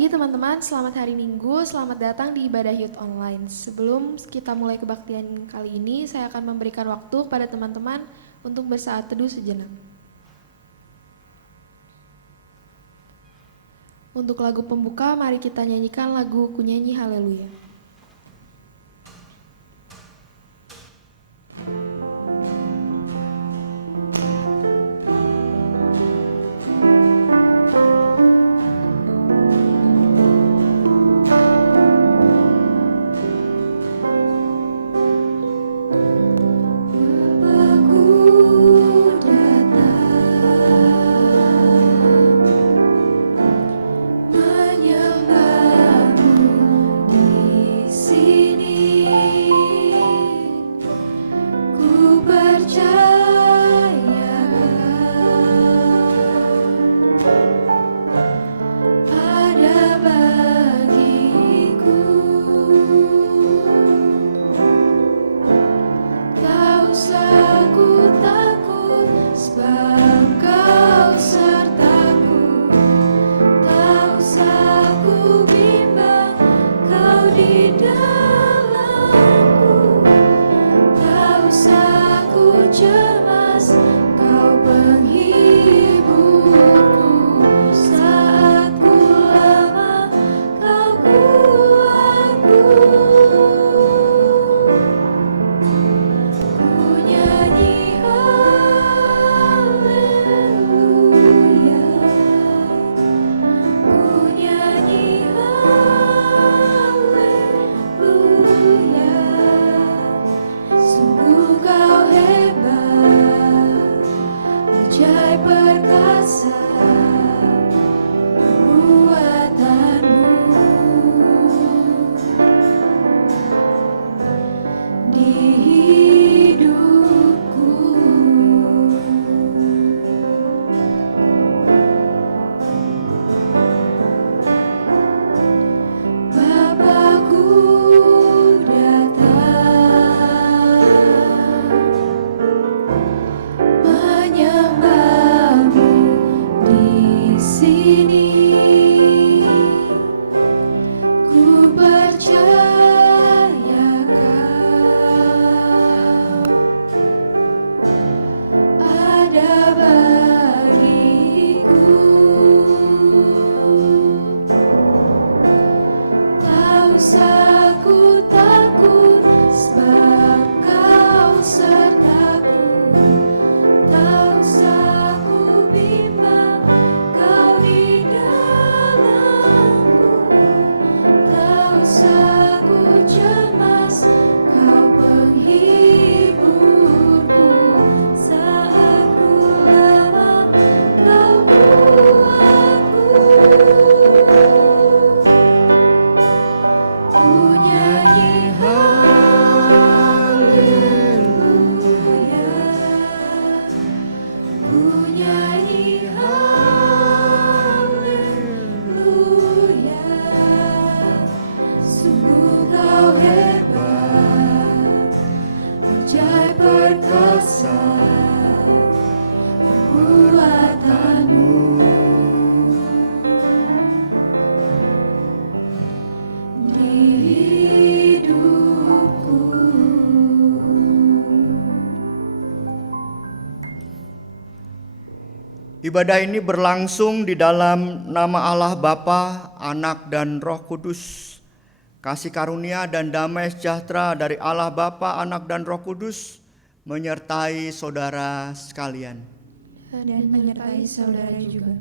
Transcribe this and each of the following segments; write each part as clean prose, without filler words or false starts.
pagi teman-teman, selamat hari Minggu, selamat datang di ibadah Youth Online. Sebelum kita mulai kebaktian kali ini, saya akan memberikan waktu kepada teman-teman untuk bersaat teduh sejenak. Untuk lagu pembuka, mari kita nyanyikan lagu Kunyanyi Haleluya. Ibadah ini berlangsung di dalam nama Allah Bapa, Anak dan Roh Kudus. Kasih karunia dan damai sejahtera dari Allah Bapa, Anak dan Roh Kudus menyertai saudara sekalian. Dan menyertai saudara juga.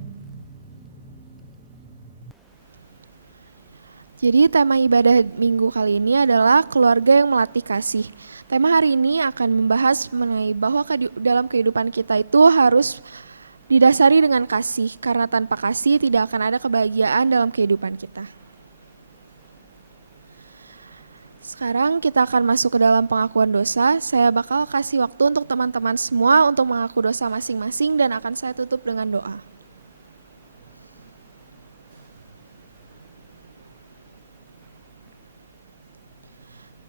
Jadi tema ibadah minggu kali ini adalah keluarga yang melatih kasih. Tema hari ini akan membahas mengenai bahwa dalam kehidupan kita itu harus didasari dengan kasih, karena tanpa kasih tidak akan ada kebahagiaan dalam kehidupan kita. Sekarang kita akan masuk ke dalam pengakuan dosa. Saya bakal kasih waktu untuk teman-teman semua untuk mengaku dosa masing-masing dan akan saya tutup dengan doa.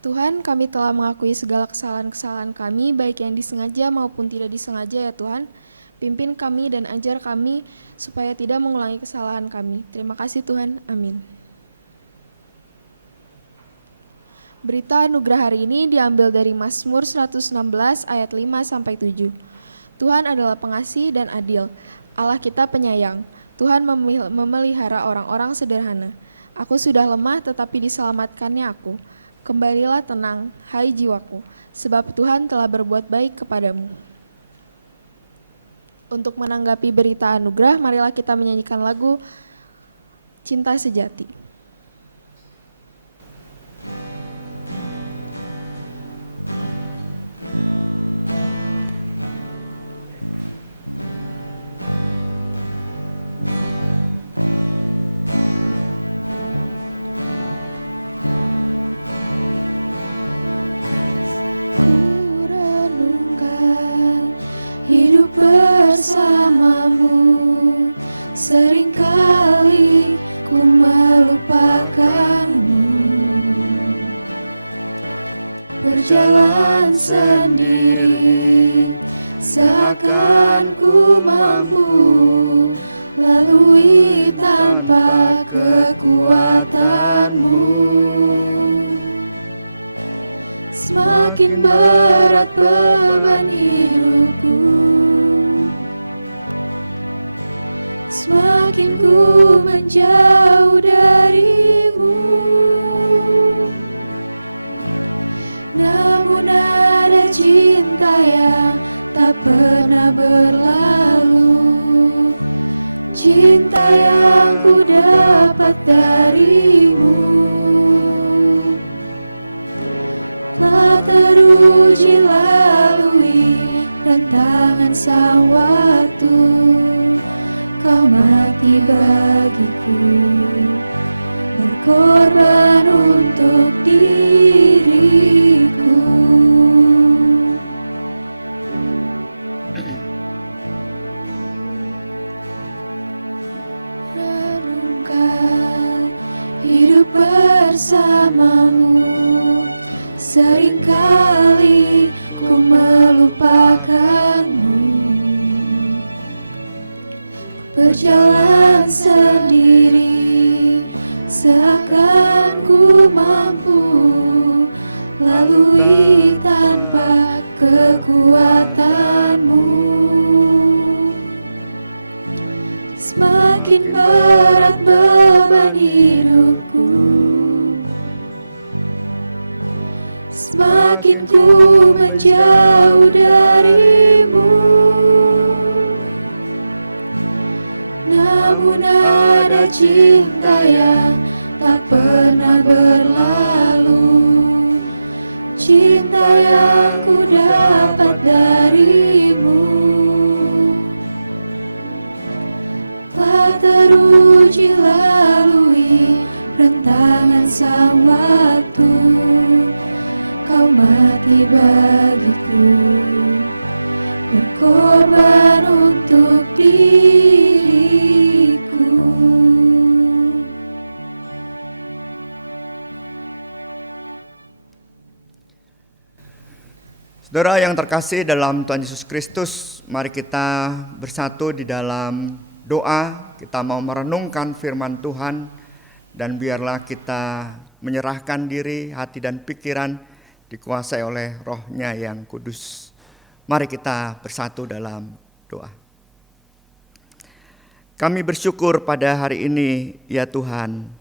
Tuhan, kami telah mengakui segala kesalahan-kesalahan kami, baik yang disengaja maupun tidak disengaja ya Tuhan. Pimpin kami dan ajar kami supaya tidak mengulangi kesalahan kami. Terima kasih Tuhan. Amin. Berita anugerah hari ini diambil dari Mazmur 116 ayat 5-7. Tuhan adalah pengasih dan adil, Allah kita penyayang. Tuhan memelihara orang-orang sederhana. Aku sudah lemah tetapi diselamatkannya aku. Kembalilah tenang, hai jiwaku, sebab Tuhan telah berbuat baik kepadamu. Untuk menanggapi berita anugerah, marilah kita menyanyikan lagu Cinta Sejati. Hidup bersamamu, seringkali ku melupakanmu. Berjalan sendiri, seakan ku mampu lalui tanpa kekuatanmu. Semakin berat beban hidupku, semakin ku menjauh darimu. Namun ada cinta yang tak pernah berlalu, cinta yang ku dapat darimu. Telah teruji lalui rentangan sang waktu, kau mati bagiku, berkorban untuk diriku. Renungkan hidup bersamamu, seringkali ku melupakanmu. Berjalan sendiri, seakan ku mampu lalui tanpa kekuatanmu. Semakin berat beban hidupku, semakin ku menjauh darimu. Namun ada cinta yang tak pernah berlalu, cinta yang ku dapat darimu. Telah teruji lalui rentangan sang waktu, kau mati bagiku, berkorban untuk diriku. Saudara yang terkasih dalam Tuhan Yesus Kristus, mari kita bersatu di dalam doa. Kita mau merenungkan firman Tuhan, dan biarlah kita menyerahkan diri, hati dan pikiran dikuasai oleh Roh-Nya yang kudus. Mari kita bersatu dalam doa. Kami bersyukur pada hari ini, ya Tuhan,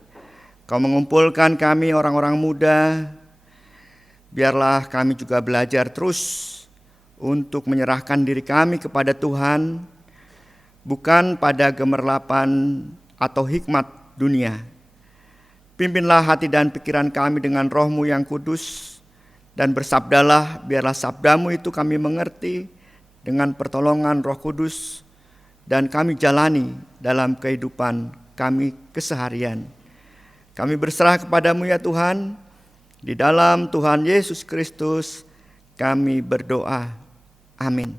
Kau mengumpulkan kami orang-orang muda. Biarlah kami juga belajar terus untuk menyerahkan diri kami kepada Tuhan, bukan pada gemerlapan atau hikmat dunia. Pimpinlah hati dan pikiran kami dengan Roh-Mu yang kudus, dan bersabdalah, biarlah sabdamu itu kami mengerti dengan pertolongan Roh Kudus, dan kami jalani dalam kehidupan kami keseharian. Kami berserah kepadamu ya Tuhan, di dalam Tuhan Yesus Kristus kami berdoa. Amin.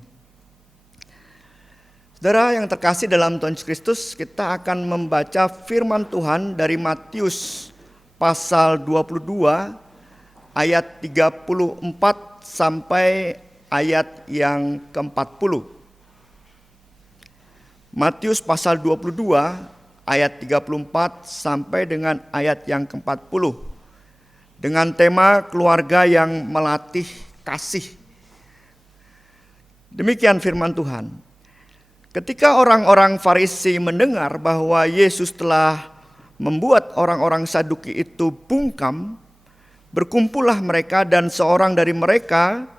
Saudara yang terkasih dalam Tuhan Yesus Kristus, kita akan membaca firman Tuhan dari Matius pasal 22 ayat 34 sampai ayat yang ke-40. Matius pasal 22 ayat 34 sampai dengan ayat yang ke-40 dengan tema keluarga yang melatih kasih. Demikian firman Tuhan. Ketika orang-orang Farisi mendengar bahwa Yesus telah membuat orang-orang Saduki itu bungkam, berkumpullah mereka dan seorang dari mereka,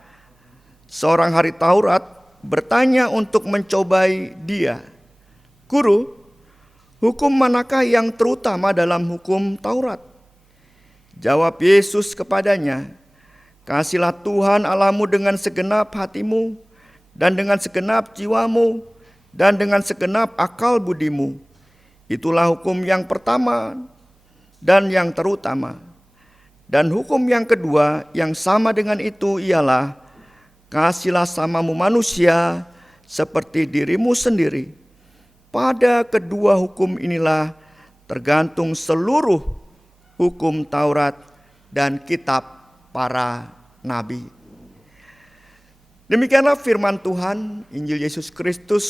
seorang ahli Taurat, bertanya untuk mencobai dia, "Guru, hukum manakah yang terutama dalam hukum Taurat?" Jawab Yesus kepadanya, "Kasihilah Tuhan Allahmu dengan segenap hatimu, dan dengan segenap jiwamu, dan dengan segenap akal budimu. Itulah hukum yang pertama dan yang terutama. Dan hukum yang kedua yang sama dengan itu ialah, kasihilah samamu manusia seperti dirimu sendiri. Pada kedua hukum inilah tergantung seluruh hukum Taurat dan kitab para nabi." Demikianlah firman Tuhan, Injil Yesus Kristus.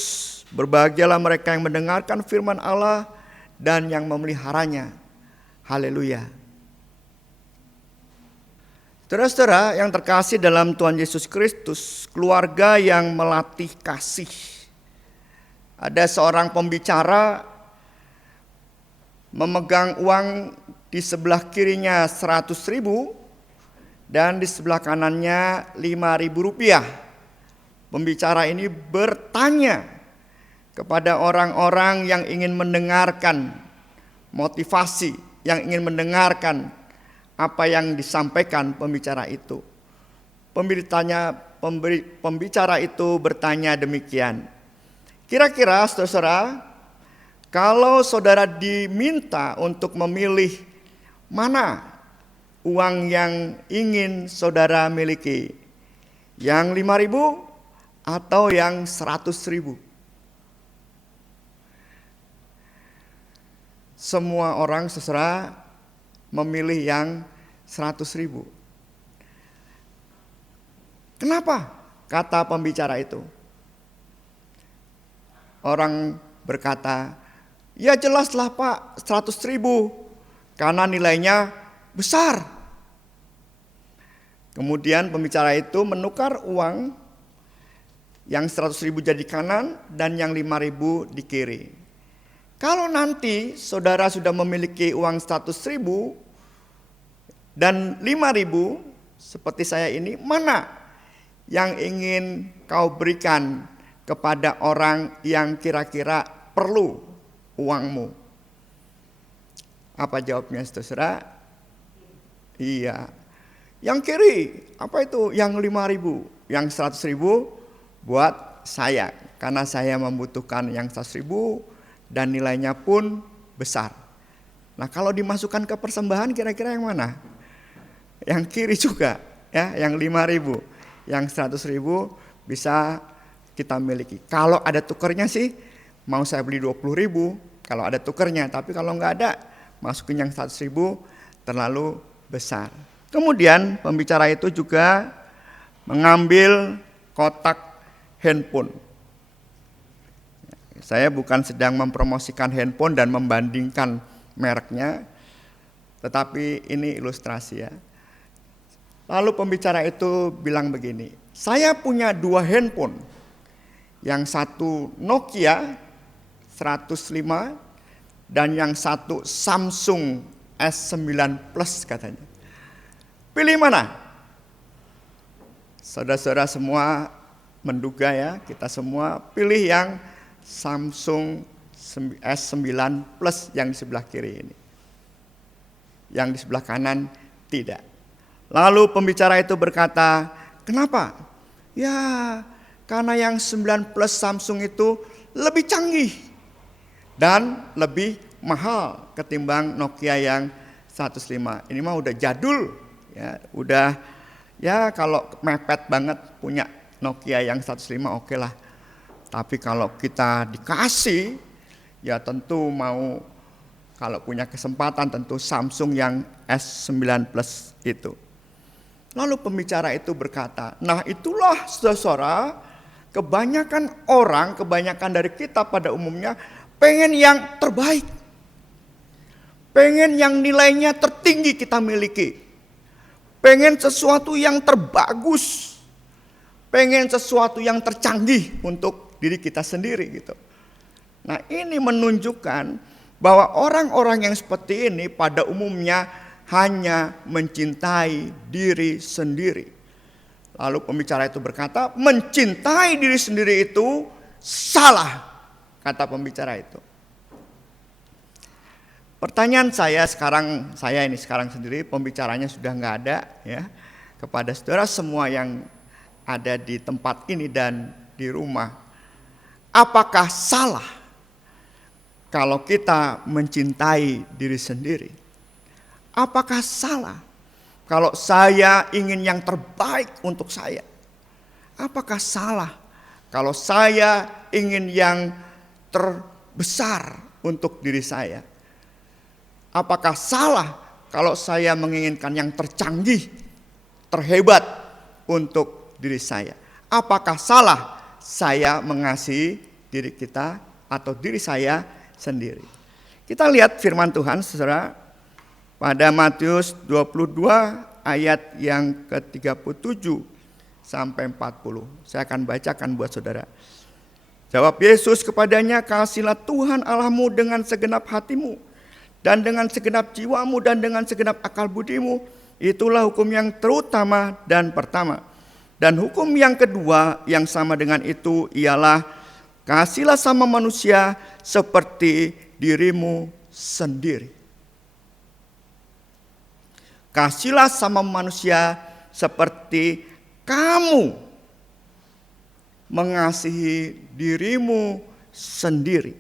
Berbahagialah mereka yang mendengarkan firman Allah dan yang memeliharanya. Haleluya. Saudara-saudara yang terkasih dalam Tuhan Yesus Kristus, keluarga yang melatih kasih. Ada seorang pembicara memegang uang di sebelah kirinya 100.000 dan di sebelah kanannya 5.000 rupiah. Pembicara ini bertanya kepada orang-orang yang ingin mendengarkan motivasi, yang ingin mendengarkan apa yang disampaikan pembicara itu. Pembicara itu bertanya demikian, "Kira-kira saudara, kalau saudara diminta untuk memilih mana uang yang ingin saudara miliki, yang 5.000 atau yang 100.000? Semua orang saudara memilih yang 100.000. Kenapa? Kata pembicara itu. Orang berkata, "Ya jelaslah Pak, 100.000 karena nilainya besar." Kemudian pembicara itu menukar uang yang 100.000 jadi kanan dan yang 5.000 di kiri. Kalau nanti saudara sudah memiliki uang 100.000 dan 5.000 seperti saya ini, mana yang ingin kau berikan kepada orang yang kira-kira perlu uangmu? Apa jawabnya saudara? Iya. Yang kiri, apa itu? Yang 5.000, yang 100.000 buat saya, karena saya membutuhkan yang 100.000 dan nilainya pun besar. Nah, kalau dimasukkan ke persembahan kira-kira yang mana? Yang kiri juga, ya, yang 5.000, yang 100.000 bisa kita miliki. Kalau ada tukernya sih, mau saya beli 20.000 kalau ada tukernya, tapi kalau nggak ada, masukin yang 100.000 terlalu besar. Kemudian pembicara itu juga mengambil kotak handphone. Saya bukan sedang mempromosikan handphone dan membandingkan mereknya, tetapi ini ilustrasi ya. Lalu pembicara itu bilang begini, "Saya punya 2 handphone. Yang satu Nokia 105 dan yang satu Samsung S9 Plus," katanya. "Pilih mana?" Saudara-saudara semua menduga ya, kita semua pilih yang Samsung S9 Plus yang di sebelah kiri ini. Yang di sebelah kanan tidak. Lalu pembicara itu berkata, "Kenapa?" "Ya, karena yang 9 Plus Samsung itu lebih canggih dan lebih mahal ketimbang Nokia yang 105. Ini mah udah jadul ya, udah ya kalau mepet banget punya Nokia yang 105 oke lah. Tapi kalau kita dikasih, ya tentu mau, kalau punya kesempatan tentu Samsung yang S9 Plus itu." Lalu pembicara itu berkata, "Nah itulah saudara Kebanyakan orang, kebanyakan dari kita pada umumnya pengen yang terbaik. Pengen yang nilainya tertinggi kita miliki. Pengen sesuatu yang terbagus. Pengen sesuatu yang tercanggih untuk diri kita sendiri gitu. Nah, ini menunjukkan bahwa orang-orang yang seperti ini pada umumnya hanya mencintai diri sendiri. Lalu pembicara itu berkata, mencintai diri sendiri itu salah, kata pembicara itu. Pertanyaan saya sekarang sendiri, pembicaranya sudah nggak ada ya, kepada saudara semua yang ada di tempat ini dan di rumah. Apakah salah kalau kita mencintai diri sendiri? Apakah salah kalau saya ingin yang terbaik untuk saya? Apakah salah kalau saya ingin yang terbesar untuk diri saya? Apakah salah kalau saya menginginkan yang tercanggih, terhebat untuk diri saya? Apakah salah saya mengasihi diri kita atau diri saya sendiri? Kita lihat firman Tuhan, saudara, pada Matius 22 ayat yang ke-37 sampai 40. Saya akan bacakan buat saudara. Jawab Yesus kepadanya, "Kasihilah Tuhan Allahmu dengan segenap hatimu, dan dengan segenap jiwamu, dan dengan segenap akal budimu. Itulah hukum yang terutama dan pertama. Dan hukum yang kedua yang sama dengan itu ialah, kasihilah sama manusia seperti dirimu sendiri." Kasihlah sama manusia seperti kamu mengasihi dirimu sendiri.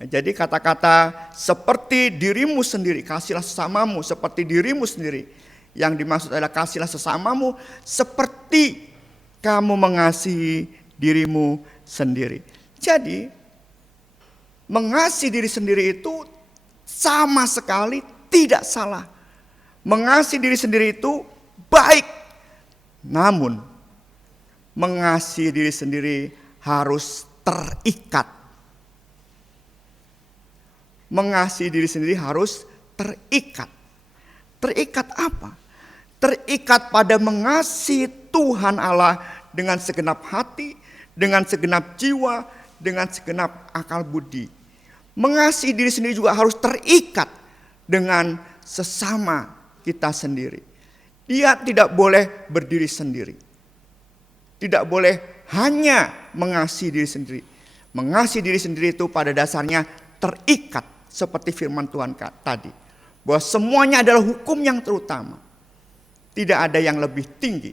Jadi kata-kata seperti dirimu sendiri, kasihlah sesamamu seperti dirimu sendiri. Yang dimaksud adalah kasihlah sesamamu seperti kamu mengasihi dirimu sendiri. Jadi mengasihi diri sendiri itu sama sekali tidak salah. Mengasihi diri sendiri itu baik. Namun mengasihi diri sendiri harus terikat. Mengasihi diri sendiri harus terikat. Terikat apa? Terikat pada mengasihi Tuhan Allah dengan segenap hati, dengan segenap jiwa, dengan segenap akal budi. Mengasihi diri sendiri juga harus terikat dengan sesama kita sendiri. Dia tidak boleh berdiri sendiri. Tidak boleh hanya mengasihi diri sendiri. Mengasihi diri sendiri itu pada dasarnya terikat seperti firman Tuhan tadi. Bahwa semuanya adalah hukum yang terutama. Tidak ada yang lebih tinggi.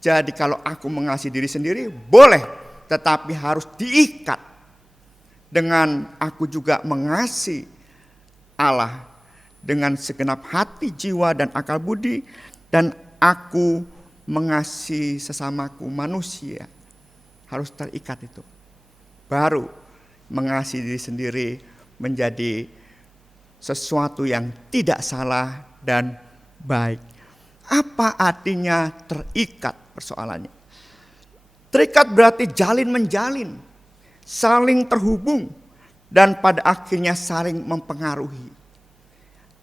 Jadi kalau aku mengasihi diri sendiri boleh, tetapi harus diikat dengan aku juga mengasihi Allah dengan segenap hati, jiwa, dan akal budi, dan aku mengasihi sesamaku manusia. Harus terikat itu. Baru mengasihi diri sendiri menjadi sesuatu yang tidak salah dan baik. Apa artinya terikat persoalannya? Terikat berarti jalin menjalin, saling terhubung, dan pada akhirnya saling mempengaruhi.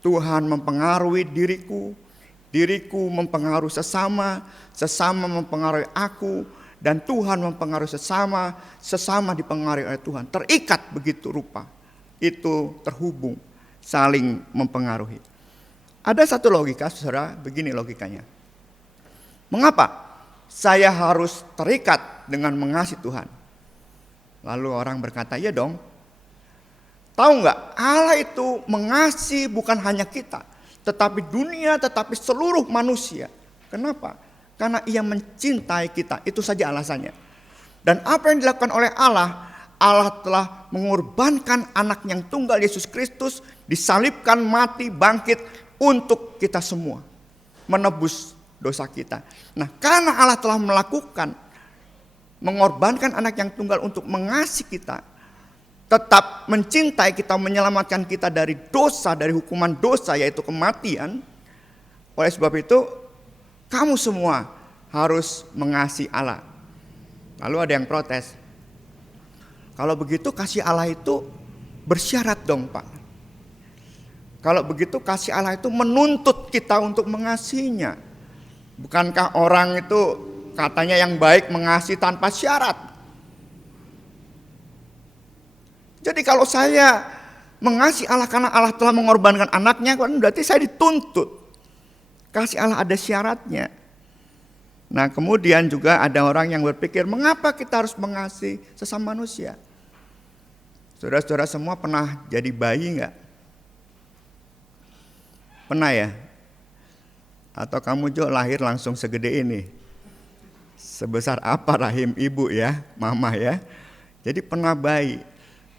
Tuhan mempengaruhi diriku, diriku mempengaruhi sesama, sesama mempengaruhi aku, dan Tuhan mempengaruhi sesama, sesama dipengaruhi oleh Tuhan. Terikat begitu rupa, itu terhubung, saling mempengaruhi. Ada satu logika, saudara, begini logikanya. Mengapa saya harus terikat dengan mengasihi Tuhan? Lalu orang berkata, ya dong. Tahu nggak, Allah itu mengasihi bukan hanya kita, tetapi dunia, tetapi seluruh manusia. Kenapa? Karena Ia mencintai kita, itu saja alasannya. Dan apa yang dilakukan oleh Allah, Allah telah mengorbankan anak yang tunggal Yesus Kristus, disalibkan, mati, bangkit untuk kita semua, menebus dosa kita. Nah, karena Allah telah mengorbankan anak yang tunggal untuk mengasihi kita, tetap mencintai kita, menyelamatkan kita dari dosa, dari hukuman dosa yaitu kematian. Oleh sebab itu, kamu semua harus mengasihi Allah. Lalu ada yang protes. Kalau begitu kasih Allah itu bersyarat dong Pak. Kalau begitu kasih Allah itu menuntut kita untuk mengasihinya. Bukankah orang itu katanya yang baik mengasihi tanpa syarat? Jadi kalau saya mengasihi Allah karena Allah telah mengorbankan anaknya, kan berarti saya dituntut. Kasih Allah ada syaratnya. Nah kemudian juga ada orang yang berpikir, mengapa kita harus mengasihi sesama manusia? Saudara-saudara semua pernah jadi bayi enggak? Pernah ya? Atau kamu Jo lahir langsung segede ini? Sebesar apa rahim ibu ya, mama ya? Jadi pernah bayi.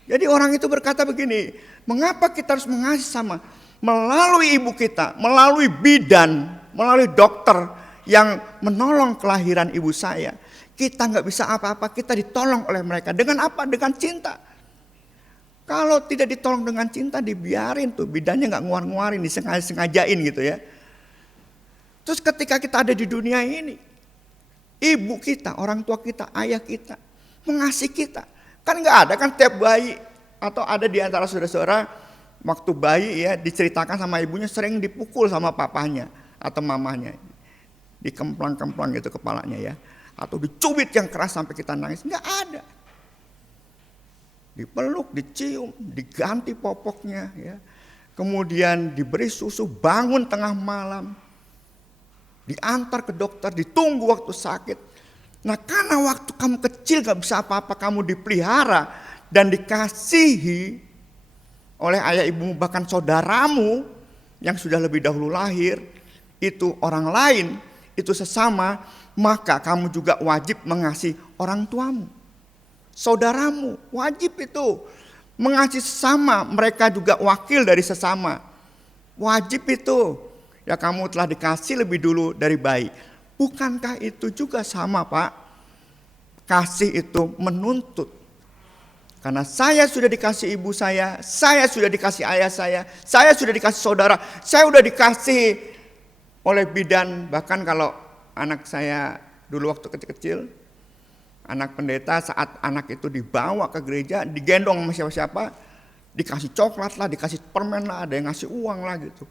Jadi orang itu berkata begini, mengapa kita harus mengasihi sama? Melalui ibu kita, melalui bidan, melalui dokter yang menolong kelahiran ibu saya. Kita nggak bisa apa-apa, kita ditolong oleh mereka. Dengan apa? Dengan cinta. Kalau tidak ditolong dengan cinta, dibiarin tuh bidannya nggak nguar-nguarin, disengajain gitu ya. Terus ketika kita ada di dunia ini, ibu kita, orang tua kita, ayah kita mengasihi kita. Kan nggak ada kan tiap bayi atau ada di antara saudara-saudara waktu bayi ya diceritakan sama ibunya sering dipukul sama papanya atau mamanya, dikemplang-kemplang gitu kepalanya ya, atau dicubit yang keras sampai kita nangis. Nggak ada. Dipeluk, dicium, diganti popoknya ya. Kemudian diberi susu, bangun tengah malam. Diantar ke dokter, ditunggu waktu sakit. Nah karena waktu kamu kecil gak bisa apa-apa, kamu dipelihara dan dikasihi oleh ayah ibumu, bahkan saudaramu yang sudah lebih dahulu lahir, itu orang lain, itu sesama, maka kamu juga wajib mengasihi orang tuamu. Saudaramu wajib itu mengasihi sesama, mereka juga wakil dari sesama. Wajib itu. Ya kamu telah dikasih lebih dulu dari bayi. Bukankah itu juga sama Pak? Kasih itu menuntut. Karena saya sudah dikasih ibu saya sudah dikasih ayah saya sudah dikasih saudara, saya sudah dikasih oleh bidan. Bahkan kalau anak saya dulu waktu kecil-kecil, anak pendeta, saat anak itu dibawa ke gereja, digendong sama siapa-siapa, dikasih coklat lah, dikasih permen lah, ada yang ngasih uang lah gitu.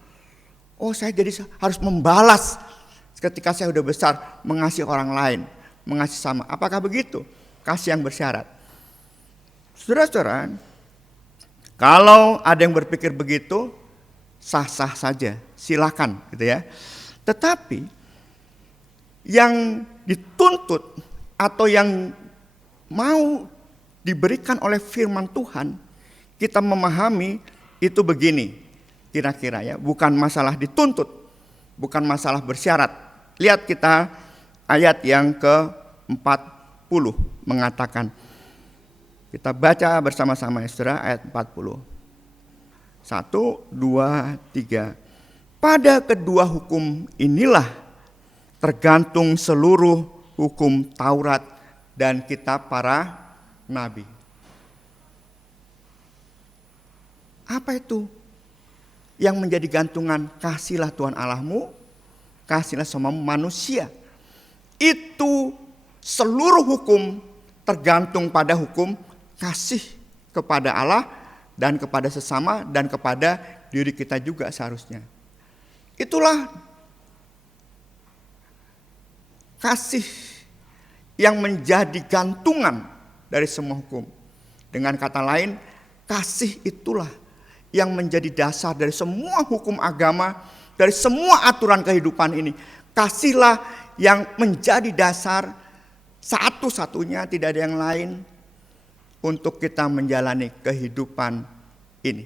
Oh saya jadi harus membalas ketika saya udah besar mengasihi orang lain, mengasihi sama. Apakah begitu? Kasih yang bersyarat. Saudara-saudara, kalau ada yang berpikir begitu, sah-sah saja, silakan gitu ya. Tetapi yang dituntut atau yang mau diberikan oleh firman Tuhan, kita memahami itu begini kira-kira ya, bukan masalah dituntut, bukan masalah bersyarat. Lihat kita ayat yang ke-40 mengatakan, kita baca bersama-sama ya saudara, ayat 40. 1, 2, 3. Pada kedua hukum inilah tergantung seluruh hukum Taurat dan kitab para nabi. Apa itu yang menjadi gantungan? Kasihlah Tuhan Allahmu, kasihlah sama manusia. Itu seluruh hukum tergantung pada hukum kasih kepada Allah dan kepada sesama dan kepada diri kita juga seharusnya. Itulah kasih yang menjadi gantungan dari semua hukum. Dengan kata lain, kasih itulah yang menjadi dasar dari semua hukum agama, dari semua aturan kehidupan ini. Kasihlah yang menjadi dasar satu-satunya, tidak ada yang lain untuk kita menjalani kehidupan ini.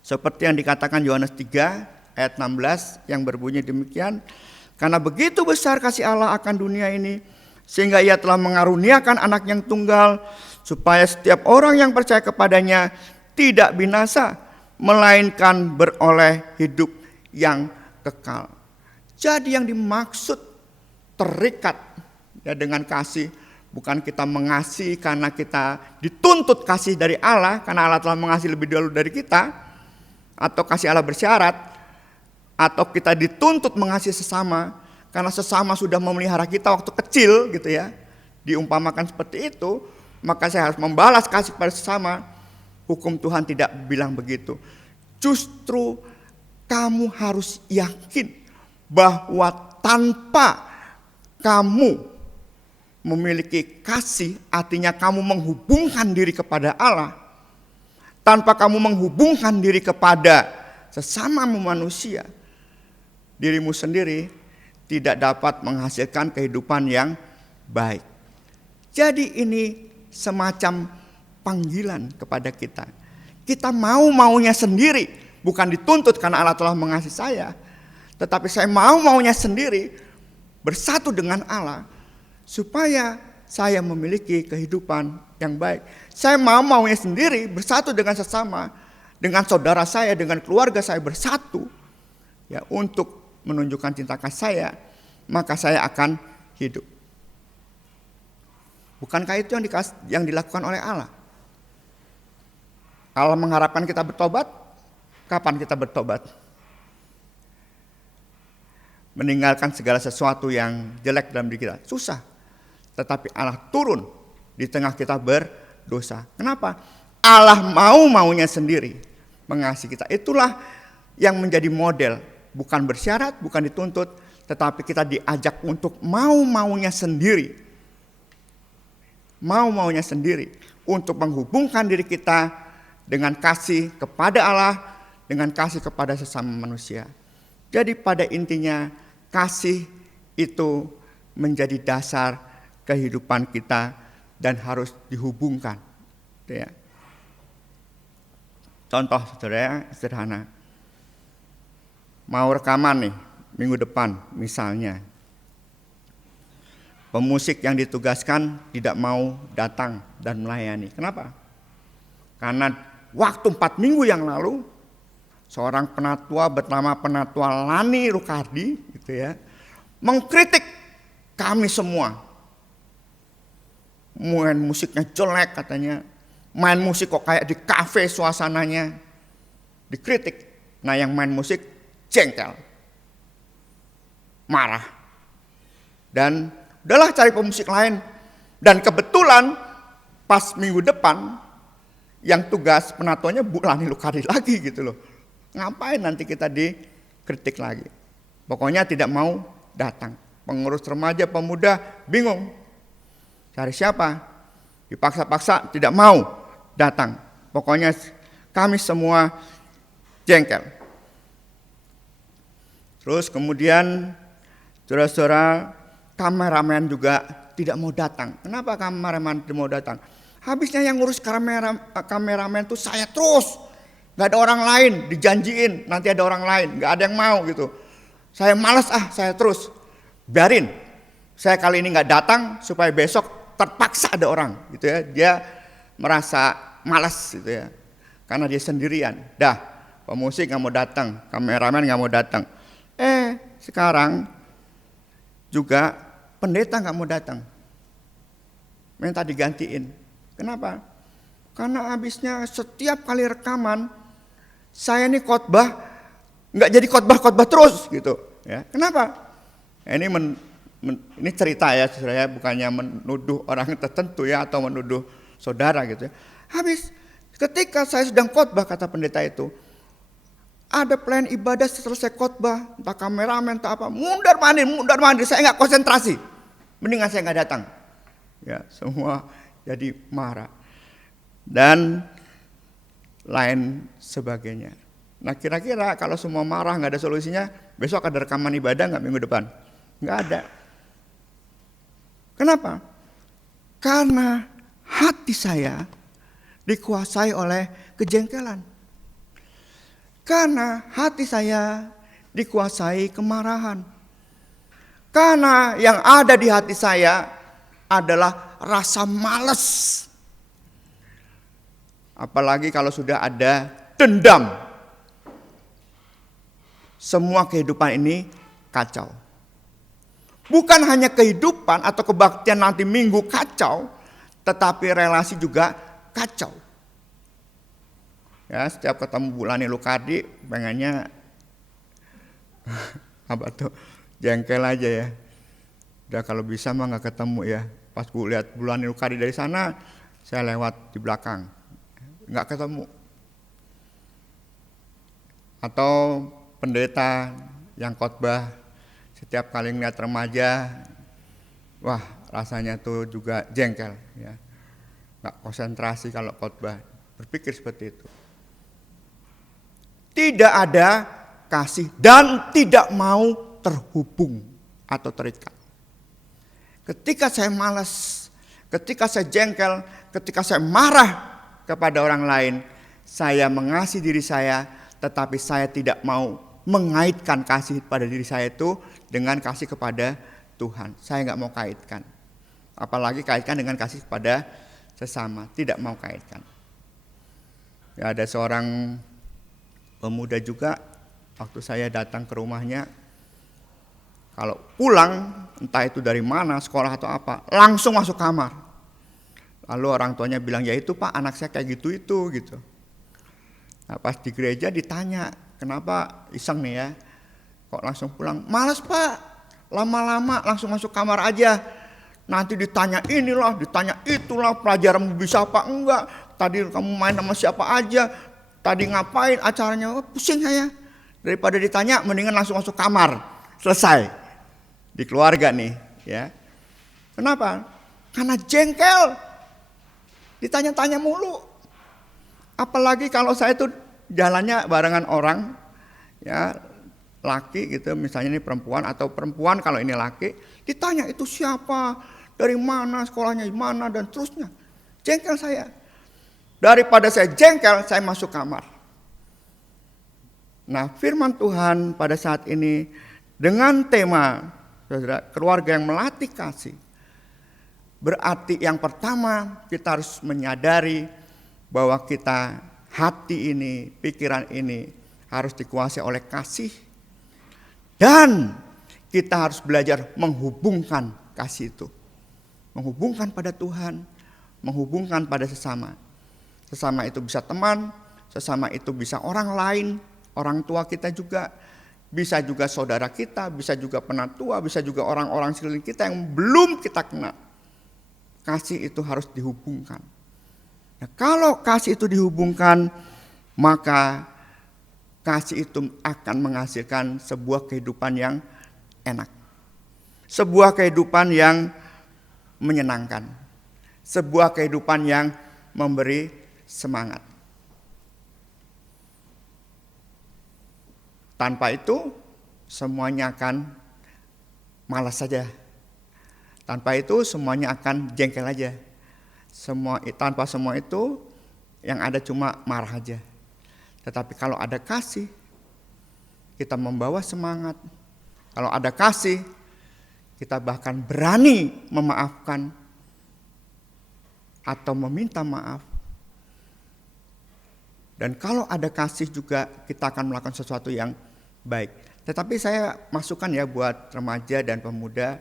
Seperti yang dikatakan Yohanes 3 ayat 16 yang berbunyi demikian, karena begitu besar kasih Allah akan dunia ini, sehingga ia telah mengaruniakan anak yang tunggal, supaya setiap orang yang percaya kepadanya tidak binasa, melainkan beroleh hidup yang kekal. Jadi yang dimaksud terikat ya dengan kasih, bukan kita mengasihi karena kita dituntut kasih dari Allah, karena Allah telah mengasihi lebih dahulu dari kita, atau kasih Allah bersyarat, atau kita dituntut mengasihi sesama karena sesama sudah memelihara kita waktu kecil gitu ya. diumpamakan seperti itu, maka saya harus membalas kasih pada sesama. Hukum Tuhan tidak bilang begitu. Justru kamu harus yakin bahwa tanpa kamu memiliki kasih, artinya kamu menghubungkan diri kepada Allah. Tanpa kamu menghubungkan diri kepada sesama manusia, dirimu sendiri tidak dapat menghasilkan kehidupan yang baik. Jadi ini semacam panggilan kepada kita. Kita mau-maunya sendiri, bukan dituntut karena Allah telah mengasihi saya. Tetapi saya mau-maunya sendiri bersatu dengan Allah supaya saya memiliki kehidupan yang baik. Saya mau-maunya sendiri bersatu dengan sesama, dengan saudara saya, dengan keluarga saya bersatu ya untuk menunjukkan cinta kasih saya, maka saya akan hidup. Bukankah itu yang dilakukan oleh Allah? Allah mengharapkan kita bertobat. Kapan kita bertobat? Meninggalkan segala sesuatu yang jelek dalam diri kita. Susah. Tetapi Allah turun di tengah kita berdosa. Kenapa? Allah mau-maunya sendiri mengasihi kita. Itulah yang menjadi model. Bukan bersyarat, bukan dituntut. Tetapi kita diajak untuk mau-maunya sendiri. Mau-maunya sendiri untuk menghubungkan diri kita dengan kasih kepada Allah, dengan kasih kepada sesama manusia. Jadi pada intinya kasih itu menjadi dasar kehidupan kita dan harus dihubungkan. Ya. Contoh saudara sederhana, mau rekaman nih minggu depan misalnya. Pemusik yang ditugaskan tidak mau datang dan melayani. Kenapa? Karena waktu 4 minggu yang lalu, seorang penatua bernama Penatua Lani Rukardi gitu ya, mengkritik kami semua. Main musiknya jelek katanya. Main musik kok kayak di kafe suasananya. Dikritik. Nah yang main musik jengkel. Marah. Dan udahlah cari pemusik lain. Dan kebetulan pas minggu depan yang tugas penatuanya Bu Lani Rukardi lagi gitu loh. Ngapain nanti kita dikritik lagi. Pokoknya tidak mau datang. Pengurus remaja pemuda bingung. Cari siapa? Dipaksa-paksa tidak mau datang. Pokoknya kami semua jengkel. Terus kemudian saudara-saudara, kameramen juga tidak mau datang. Kenapa kameramen tidak mau datang? Habisnya yang ngurus kameramen itu saya terus. Gak ada orang lain, dijanjiin nanti ada orang lain. Gak ada yang mau gitu. Saya malas saya terus. Biarin. Saya kali ini gak datang supaya besok terpaksa ada orang gitu ya. Dia merasa malas gitu ya. Karena dia sendirian. Dah, pemusik gak mau datang, kameramen gak mau datang. Sekarang juga pendeta gak mau datang. Minta digantiin. Kenapa? Karena habisnya setiap kali rekaman saya ini khotbah nggak jadi khotbah terus gitu. Ya, kenapa? Ini ini cerita ya, saudara, bukannya menuduh orang tertentu ya atau menuduh saudara gitu ya. Habis ketika saya sedang khotbah kata pendeta itu, ada plan ibadah selesai khotbah, entah kameramen entah apa, mundar mandir, saya nggak konsentrasi. Mendingan saya nggak datang. Ya, semua jadi marah dan lain sebagainya. Nah kira-kira kalau semua marah nggak ada solusinya, besok ada rekaman ibadah nggak minggu depan? Nggak ada. Kenapa? Karena hati saya dikuasai oleh kejengkelan. Karena hati saya dikuasai kemarahan. Karena yang ada di hati saya adalah rasa malas. Apalagi kalau sudah ada dendam. Semua kehidupan ini kacau. Bukan hanya kehidupan atau kebaktian nanti minggu kacau, tetapi relasi juga kacau. Ya, setiap ketemu Bu Lani Rukardi pengennya apa tuh jengkel aja ya. Udah kalau bisa mah nggak ketemu ya. Pas gue lihat bulan Yukari dari sana, saya lewat di belakang, nggak ketemu. Atau pendeta yang khotbah setiap kali ngeliat remaja, wah rasanya tuh juga jengkel, ya. Nggak konsentrasi kalau khotbah, berpikir seperti itu. Tidak ada kasih dan tidak mau terhubung atau terikat. Ketika saya malas, ketika saya jengkel, ketika saya marah kepada orang lain, saya mengasihi diri saya, tetapi saya tidak mau mengaitkan kasih pada diri saya itu dengan kasih kepada Tuhan. Saya nggak mau kaitkan. Apalagi kaitkan dengan kasih kepada sesama, tidak mau kaitkan. Ya, ada seorang pemuda juga, waktu saya datang ke rumahnya, kalau pulang, entah itu dari mana, sekolah atau apa, langsung masuk kamar. Lalu orang tuanya bilang, ya itu Pak, anak saya kayak gitu. Nah, pas di gereja ditanya, kenapa iseng nih ya, kok langsung pulang? Malas Pak, lama-lama langsung masuk kamar aja. Nanti ditanya inilah, ditanya itulah, pelajaran bisa apa enggak, tadi kamu main sama siapa aja, tadi ngapain acaranya, pusing saya. Daripada ditanya, mendingan langsung masuk kamar, selesai. Di keluarga nih, ya. Kenapa? Karena jengkel, ditanya-tanya mulu. Apalagi kalau saya tuh jalannya barengan orang, ya, laki gitu, misalnya ini perempuan, atau perempuan kalau ini laki, ditanya itu siapa, dari mana, sekolahnya di mana, dan terusnya. Jengkel saya. Daripada saya jengkel, saya masuk kamar. Nah, firman Tuhan pada saat ini dengan tema, saudara, keluarga yang melatih kasih. Berarti yang pertama kita harus menyadari bahwa kita hati ini, pikiran ini harus dikuasai oleh kasih. Dan kita harus belajar menghubungkan kasih itu. Menghubungkan pada Tuhan, menghubungkan pada sesama. Sesama itu bisa teman, sesama itu bisa orang lain, orang tua kita juga, bisa juga saudara kita, bisa juga penatua, bisa juga orang-orang sekeliling kita yang belum kita kenal. Kasih itu harus dihubungkan. Nah, kalau kasih itu dihubungkan, maka kasih itu akan menghasilkan sebuah kehidupan yang enak. Sebuah kehidupan yang menyenangkan. Sebuah kehidupan yang memberi semangat. Tanpa itu semuanya akan malas saja. Tanpa itu semuanya akan jengkel aja. Tanpa semua itu yang ada cuma marah aja. Tetapi kalau ada kasih, kita membawa semangat. Kalau ada kasih, kita bahkan berani memaafkan atau meminta maaf. Dan kalau ada kasih juga kita akan melakukan sesuatu yang baik. Tetapi saya masukkan ya buat remaja dan pemuda,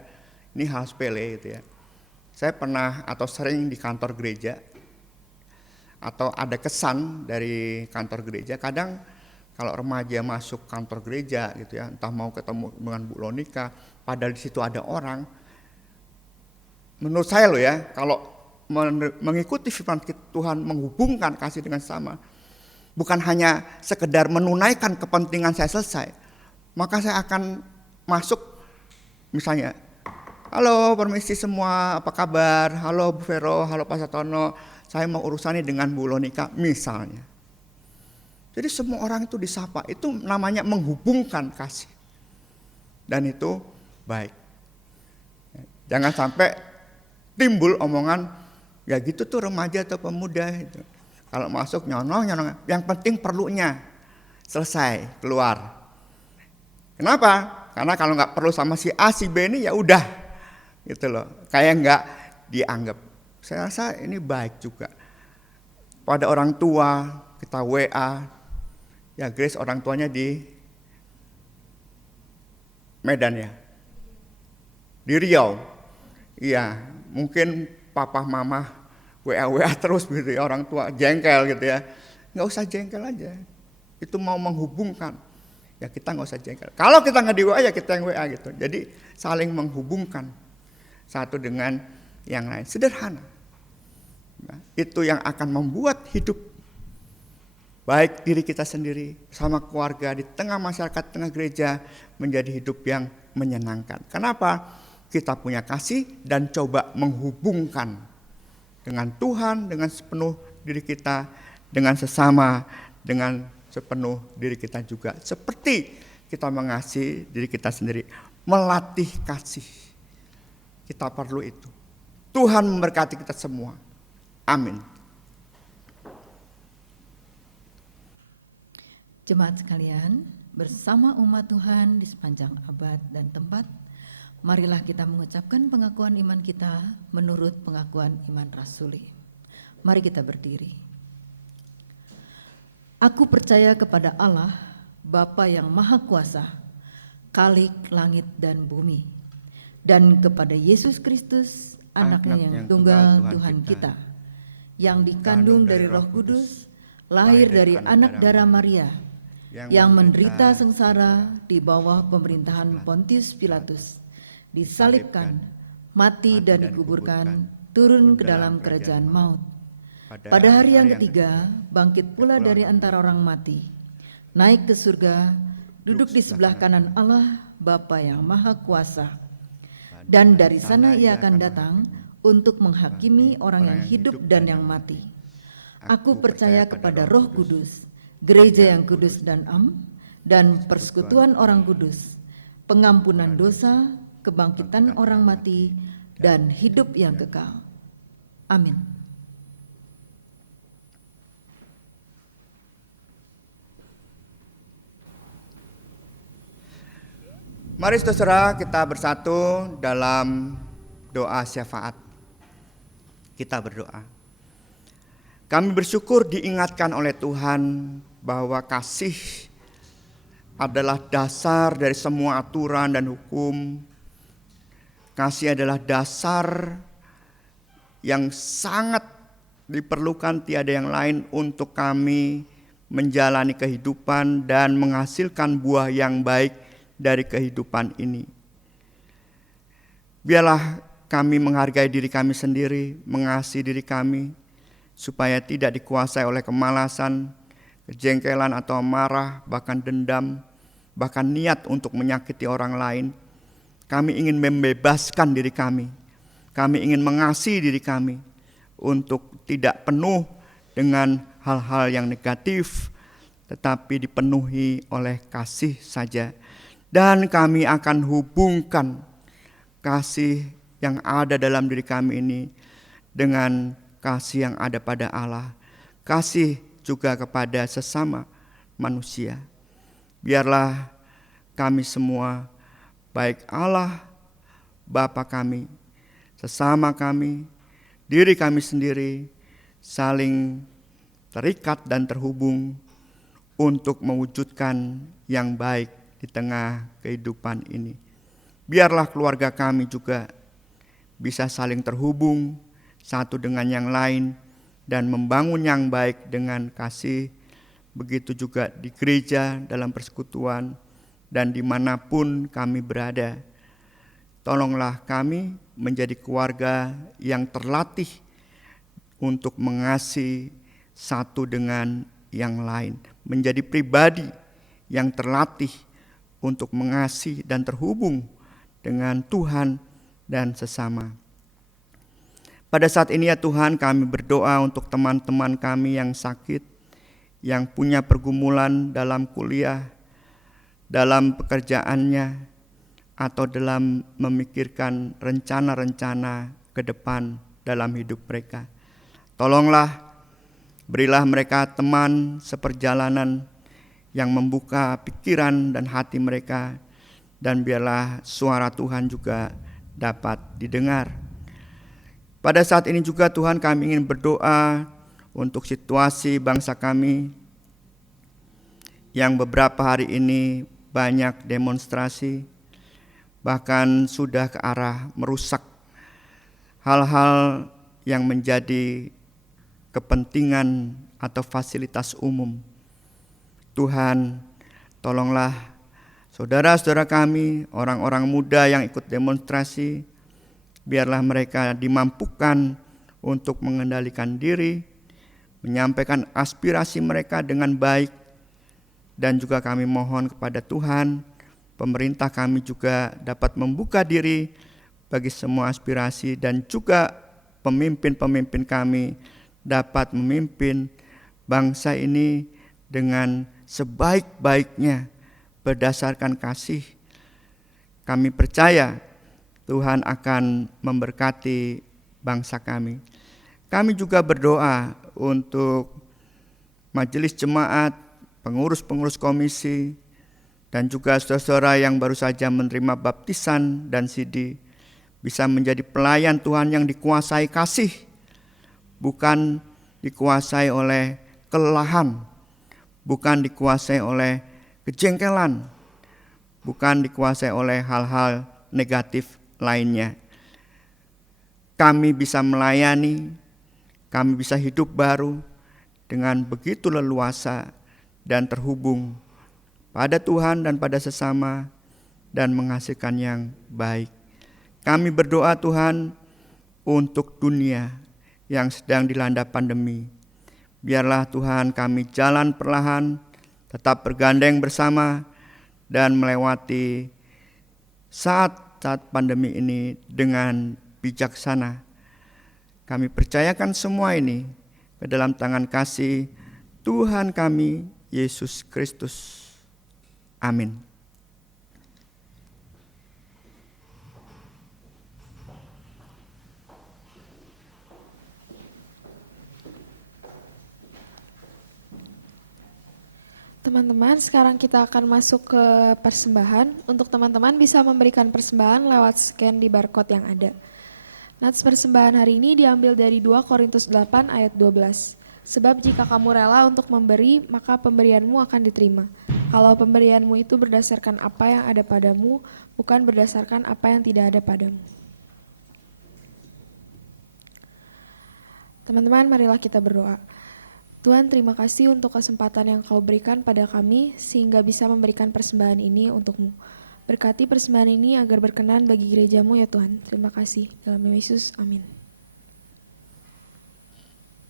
ini hal sepele gitu ya. Saya pernah atau sering di kantor gereja, atau ada kesan dari kantor gereja, kadang kalau remaja masuk kantor gereja gitu ya, entah mau ketemu dengan Bu Lonika, padahal di situ ada orang. Menurut saya loh ya, kalau mengikuti firman Tuhan, menghubungkan kasih dengan sama, bukan hanya sekedar menunaikan kepentingan saya selesai, maka saya akan masuk misalnya, halo permisi semua, apa kabar? Halo Bu Vero, halo Pak Satono, saya mau urusannya dengan Bu Lonika misalnya. Jadi semua orang itu disapa, itu namanya menghubungkan kasih. Dan itu baik. Jangan sampai timbul omongan, ya gitu tuh remaja atau pemuda itu. Kalau masuk nyonong, yang penting perlunya selesai, keluar. Kenapa? Karena kalau nggak perlu sama si A, si B ini ya udah, gitu loh. Kayak nggak dianggap. Saya rasa ini baik juga. Pada orang tua kita WA, ya Grace orang tuanya di Medan ya, di Riau. Iya, mungkin papa mama WA terus gitu ya, orang tua jengkel gitu ya. Nggak usah jengkel aja. Itu mau menghubungkan. Ya kita nggak usah jengkel. Kalau kita nggak di WA ya kita yang WA gitu. Jadi saling menghubungkan satu dengan yang lain. Sederhana. Nah, itu yang akan membuat hidup baik diri kita sendiri, sama keluarga, di tengah masyarakat, tengah gereja, menjadi hidup yang menyenangkan. Kenapa? Kita punya kasih dan coba menghubungkan dengan Tuhan, dengan sepenuh diri kita, dengan sesama, dengan sepenuh diri kita juga. Seperti kita mengasihi diri kita sendiri, melatih kasih. Kita perlu itu. Tuhan memberkati kita semua. Amin. Jemaat sekalian, bersama umat Tuhan di sepanjang abad dan tempat, marilah kita mengucapkan pengakuan iman kita menurut pengakuan iman rasuli. Mari kita berdiri. Aku percaya kepada Allah, Bapa yang Maha Kuasa, Khalik langit dan bumi, dan kepada Yesus Kristus, Anaknya yang tunggal Tuhan kita, yang dikandung dari Roh Kudus, lahir dari anak darah Maria, yang menderita sengsara di bawah pemerintahan Pontius Pilatus, disalibkan, mati dan dikuburkan, turun ke dalam kerajaan maut. Pada hari yang ketiga, bangkit pula dari antara orang mati, naik ke surga, duduk di sebelah kanan Allah, Bapa yang Maha Kuasa. Dan dari sana ia akan datang untuk menghakimi orang yang hidup dan yang mati. Aku percaya kepada Roh Kudus, gereja yang kudus dan am, dan persekutuan orang kudus, pengampunan dosa, kebangkitan orang mati, dan hidup yang kekal. Amin. Mari saudara kita bersatu dalam doa syafaat. Kita berdoa. Kami bersyukur diingatkan oleh Tuhan bahwa kasih adalah dasar dari semua aturan dan hukum. Kasih adalah dasar yang sangat diperlukan, tiada yang lain untuk kami menjalani kehidupan dan menghasilkan buah yang baik dari kehidupan ini. Biarlah kami menghargai diri kami sendiri, mengasihi diri kami, supaya tidak dikuasai oleh kemalasan, kejengkelan atau marah, bahkan dendam, bahkan niat untuk menyakiti orang lain. Kami ingin membebaskan diri kami. Kami ingin mengasihi diri kami untuk tidak penuh dengan hal-hal yang negatif, tetapi dipenuhi oleh kasih saja. Dan kami akan hubungkan kasih yang ada dalam diri kami ini dengan kasih yang ada pada Allah, kasih juga kepada sesama manusia. Biarlah kami semua, baik Allah, Bapa kami, sesama kami, diri kami sendiri, saling terikat dan terhubung untuk mewujudkan yang baik di tengah kehidupan ini. Biarlah keluarga kami juga bisa saling terhubung satu dengan yang lain dan membangun yang baik dengan kasih. Begitu juga di gereja, dalam persekutuan, dan dimanapun kami berada. Tolonglah kami menjadi keluarga yang terlatih untuk mengasihi satu dengan yang lain. Menjadi pribadi yang terlatih untuk mengasihi dan terhubung dengan Tuhan dan sesama. Pada saat ini ya Tuhan, kami berdoa untuk teman-teman kami yang sakit, yang punya pergumulan dalam kuliah, dalam pekerjaannya, atau dalam memikirkan rencana-rencana ke depan dalam hidup mereka. Tolonglah, berilah mereka teman seperjalanan yang membuka pikiran dan hati mereka, dan biarlah suara Tuhan juga dapat didengar. Pada saat ini juga Tuhan, kami ingin berdoa untuk situasi bangsa kami yang beberapa hari ini banyak demonstrasi, bahkan sudah ke arah merusak hal-hal yang menjadi kepentingan atau fasilitas umum. Tuhan, tolonglah saudara-saudara kami, orang-orang muda yang ikut demonstrasi, biarlah mereka dimampukan untuk mengendalikan diri, menyampaikan aspirasi mereka dengan baik. Dan juga kami mohon kepada Tuhan, pemerintah kami juga dapat membuka diri bagi semua aspirasi, dan juga pemimpin-pemimpin kami dapat memimpin bangsa ini dengan sebaik-baiknya berdasarkan kasih. Kami percaya Tuhan akan memberkati bangsa kami. Kami juga berdoa untuk majelis jemaat, pengurus-pengurus komisi, dan juga saudara-saudara yang baru saja menerima baptisan dan sidi, bisa menjadi pelayan Tuhan yang dikuasai kasih, bukan dikuasai oleh kelelahan, bukan dikuasai oleh kejengkelan, bukan dikuasai oleh hal-hal negatif lainnya. Kami bisa melayani, kami bisa hidup baru dengan begitu leluasa dan terhubung pada Tuhan dan pada sesama, dan menghasilkan yang baik. Kami berdoa Tuhan untuk dunia yang sedang dilanda pandemi. Biarlah Tuhan kami jalan perlahan, tetap bergandeng bersama, dan melewati saat-saat pandemi ini dengan bijaksana. Kami percayakan semua ini ke dalam tangan kasih Tuhan kami, Yesus Kristus. Amin. Teman-teman, sekarang kita akan masuk ke persembahan. Untuk teman-teman bisa memberikan persembahan lewat scan di barcode yang ada. Nats persembahan hari ini diambil dari 2 Korintus 8 ayat 12. Sebab jika kamu rela untuk memberi, maka pemberianmu akan diterima. Kalau pemberianmu itu berdasarkan apa yang ada padamu, bukan berdasarkan apa yang tidak ada padamu. Teman-teman, marilah kita berdoa. Tuhan, terima kasih untuk kesempatan yang Kau berikan pada kami sehingga bisa memberikan persembahan ini untuk-Mu. Berkati persembahan ini agar berkenan bagi gereja-Mu ya Tuhan. Terima kasih. Dalam nama Yesus, amin.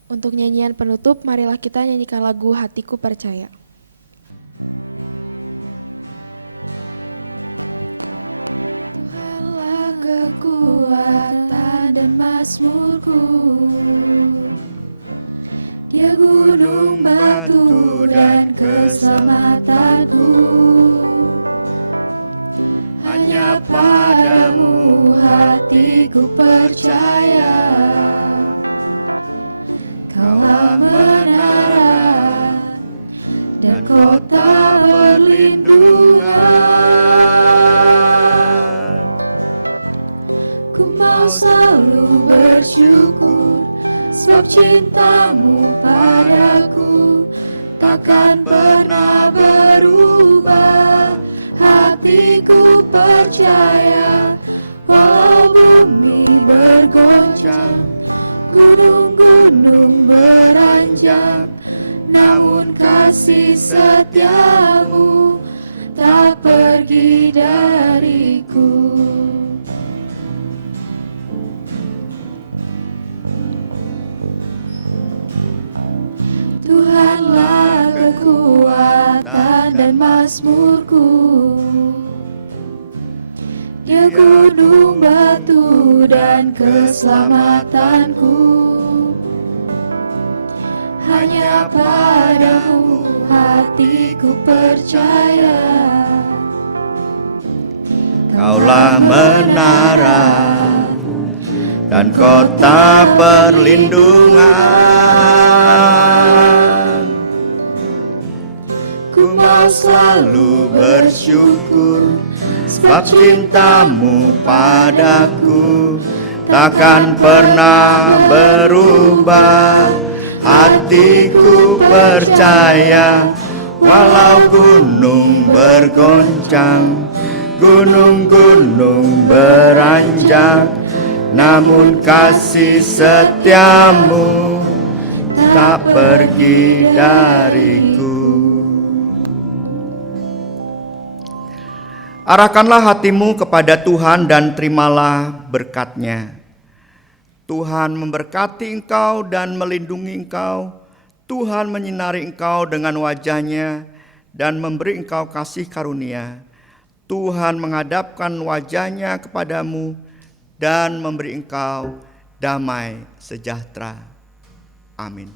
Untuk nyanyian penutup, marilah kita nyanyikan lagu Hatiku Percaya. Tuhanlah kekuatan dan mazmurku, Dia gunung batu dan keselamatanku. Hanya padamu hatiku percaya, Kaulah menara dan kota perlindungan. Ku mau selalu bersyukur, sebab cintamu padaku takkan pernah berubah. Hatiku percaya, walau bumi bergoncang, gunung-gunung beranjak, namun kasih setiamu tak pergi dariku. Tuhanlah kekuatan dan mazmurku, Dia gunung batu dan keselamatanku. Hanya padamu hatiku percaya, Kaulah menara dan kota perlindungan. Ku mau selalu bersyukur, sebab cintamu padaku takkan pernah berubah. Hatiku percaya, walau gunung bergoncang, gunung-gunung beranjak, namun kasih setiamu tak pergi dariku. Arahkanlah hatimu kepada Tuhan dan terimalah berkat-Nya. Tuhan memberkati engkau dan melindungi engkau. Tuhan menyinari engkau dengan wajah-Nya dan memberi engkau kasih karunia. Tuhan menghadapkan wajah-Nya kepadamu dan memberi engkau damai sejahtera. Amin.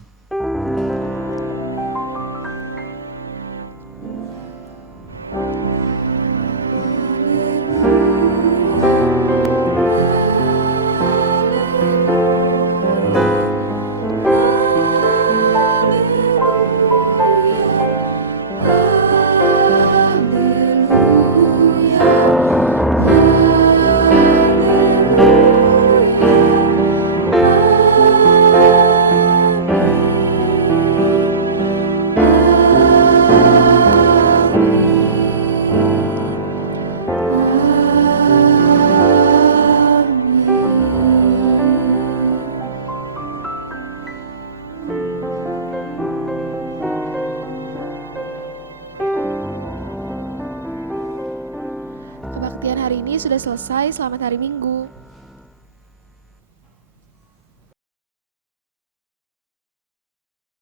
Kebaktian hari ini sudah selesai. Selamat hari Minggu.